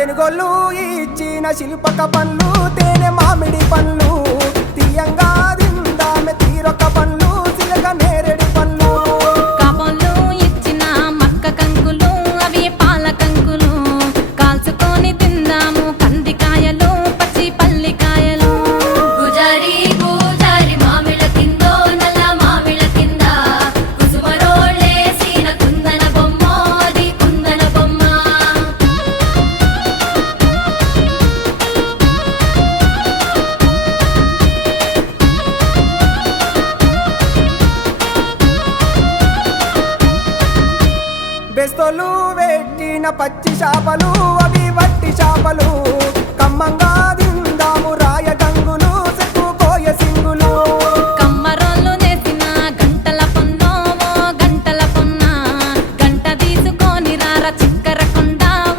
తెనుగోళ్ళు ఇచ్చిన శిల్పక పండ్లు తేనె మామిడి పండ్లు తీయంగా తిందామె తీరొక పండ్లు సిలక నేరేడి పండ్లు కాబోళ్ళు ఇచ్చిన మక్క కంకులు అవి పాల కంకులు కాల్చుకొని తిందాము కందికాయలు పచ్చి పల్లికాయలు గుజారి గుజారి మామిళ్ళ కిందో నల్ల మామిళ్ళ కింద కుసుమరోళ్ళేసిన కుందన బొమ్మ అది కుందన బొమ్మ బెస్తోలు పెట్టిన పచ్చి చేపలు అవి వట్టి చేపలు